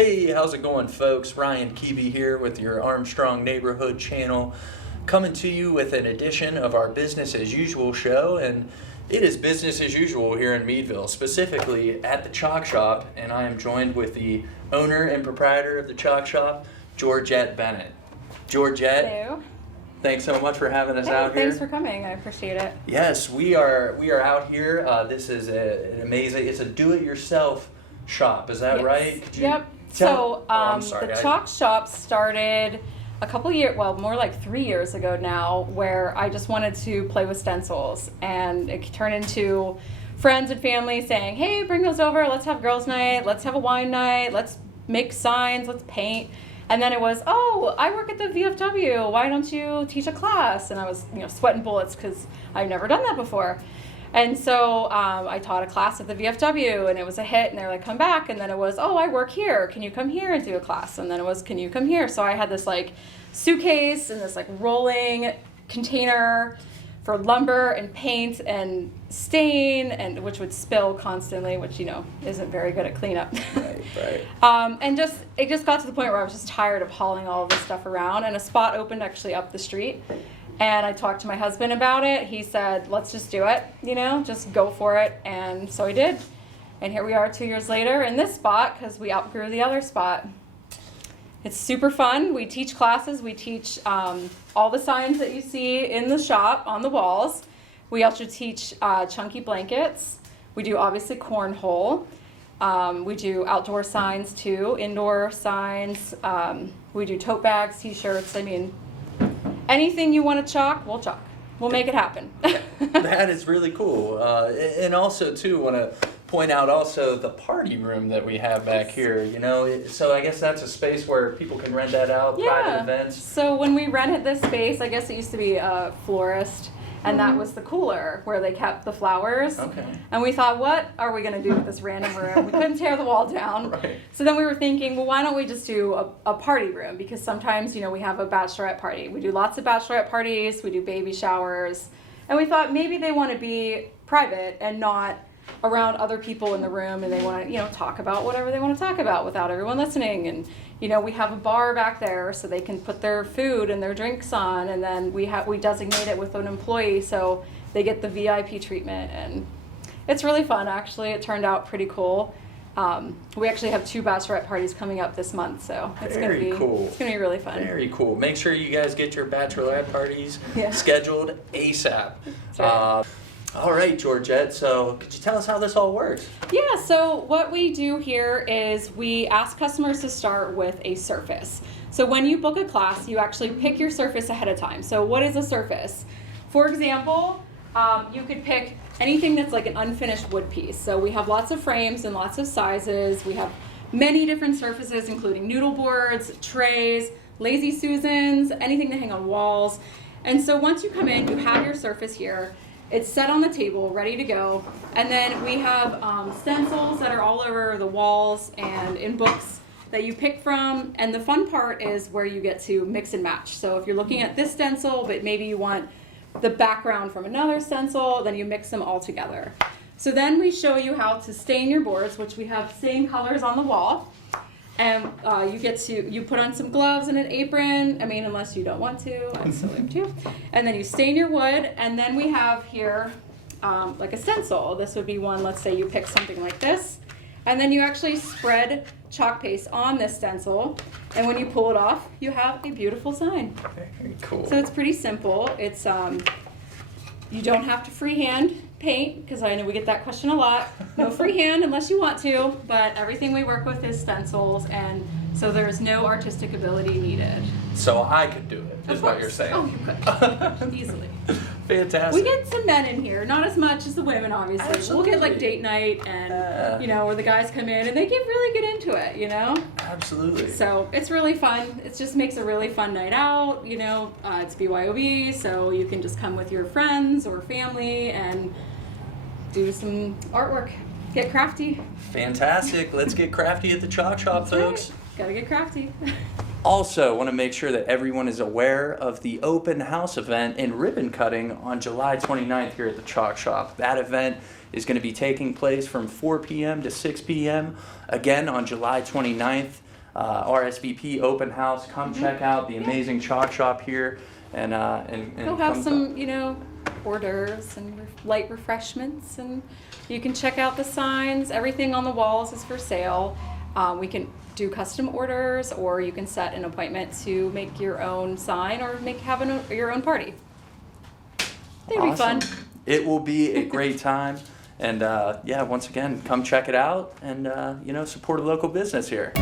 Hey, how's it going, folks? Ryan Keeby here with your Armstrong Neighborhood channel, coming to you with an edition of our Business as Usual show. And it is business as usual here in Meadville, specifically at the Chalk Shop. And I am joined with the owner and proprietor of the Chalk Shop, Georgette Bennett. Georgette, Hello. Thanks so much for having us out here. Thanks for coming. I appreciate it. Yes, we are out here. This is an amazing. It's a do-it-yourself shop. Is that Yes. right? Yep. The Chalk Shop started a couple years, well, more like 3 years ago now, where I just wanted to play with stencils, and it turned into friends and family saying, "Hey, bring those over. Let's have girls' night. Let's have a wine night. Let's make signs. Let's paint." And then it was, "Oh, I work at the VFW. Why don't you teach a class?" And I was, sweating bullets because I've never done that before. And so I taught a class at the VFW, and it was a hit, and they were like, "Come back." And then it was, "Oh, I work here. Can you come here and do a class?" And then it was, "Can you come here?" So I had this suitcase and this rolling container for lumber and paint and stain, and which would spill constantly, which isn't very good at cleanup. Right. And it just got to the point where I was just tired of hauling all of this stuff around, and a spot opened actually up the street. And I talked to my husband about it. He said, "Let's just do it, just go for it." And so I did. And here we are 2 years later in this spot because we outgrew the other spot. It's super fun. We teach classes. We teach all the signs that you see in the shop on the walls. We also teach chunky blankets. We do obviously cornhole. We do outdoor signs too, indoor signs. We do tote bags, t-shirts. Anything you want to chalk, we'll chalk. We'll make it happen. That is really cool. And also, too, want to point out also the party room that we have back here. So I guess that's a space where people can rent that out, private events. So when we rented this space, I guess it used to be a florist, and that was the cooler where they kept the flowers. Okay. And we thought, what are we going to do with this random room? We couldn't tear the wall down. Right. So then we were thinking, well, why don't we just do a party room? Because sometimes, we have a bachelorette party. We do lots of bachelorette parties. We do baby showers. And we thought maybe they want to be private and not around other people in the room, and they want to, talk about whatever they want to talk about without everyone listening. And, we have a bar back there so they can put their food and their drinks on, and then we designate it with an employee so they get the VIP treatment, and it's really fun, actually. It turned out pretty cool. We actually have 2 bachelorette parties coming up this month, so it's going to be cool. It's going to be really fun. Very cool. Make sure you guys get your bachelorette parties scheduled ASAP. That's right. All right, Georgette, so could you tell us how this all works? Yeah, so what we do here is we ask customers to start with a surface. So when you book a class, you actually pick your surface ahead of time. So what is a surface? For example, you could pick anything that's like an unfinished wood piece. So we have lots of frames and lots of sizes. We have many different surfaces, including noodle boards, trays, lazy Susans, anything to hang on walls. And so once you come in, you have your surface here. It's set on the table, ready to go. And then we have stencils that are all over the walls and in books that you pick from. And the fun part is where you get to mix and match. So if you're looking at this stencil, but maybe you want the background from another stencil, then you mix them all together. So then we show you how to stain your boards, which we have stain colors on the wall. And you put on some gloves and an apron. Unless you don't want to, I still have to. And then you stain your wood. And then we have here like a stencil. This would be one, let's say you pick something like this. And then you actually spread chalk paste on this stencil. And when you pull it off, you have a beautiful sign. Very cool. So it's pretty simple. It's you don't have to freehand paint, because I know we get that question a lot. No freehand unless you want to, but everything we work with is stencils, and so there's no artistic ability needed. So I could do it, is what you're saying. Oh, you could. Easily. Fantastic. We get some men in here, not as much as the women, obviously. Absolutely. We'll get date night and, where the guys come in and they get really get into it, Absolutely. So it's really fun. It just makes a really fun night out, it's BYOB, so you can just come with your friends or family and do some artwork. Get crafty. Fantastic. Let's get crafty at the Chalk Shop, folks. Right. Gotta get crafty. Also, want to make sure that everyone is aware of the open house event and ribbon cutting on July 29th here at the Chalk Shop. That event is going to be taking place from 4 p.m. to 6 p.m. again on July 29th. RSVP open house. Come check out the amazing chalk shop here, and We'll have some, hors d'oeuvres and light refreshments, and you can check out the signs. Everything on the walls is for sale. We can do custom orders, or you can set an appointment to make your own sign or have your own party. It'll be fun. It will be a great time. And once again, come check it out and support a local business here.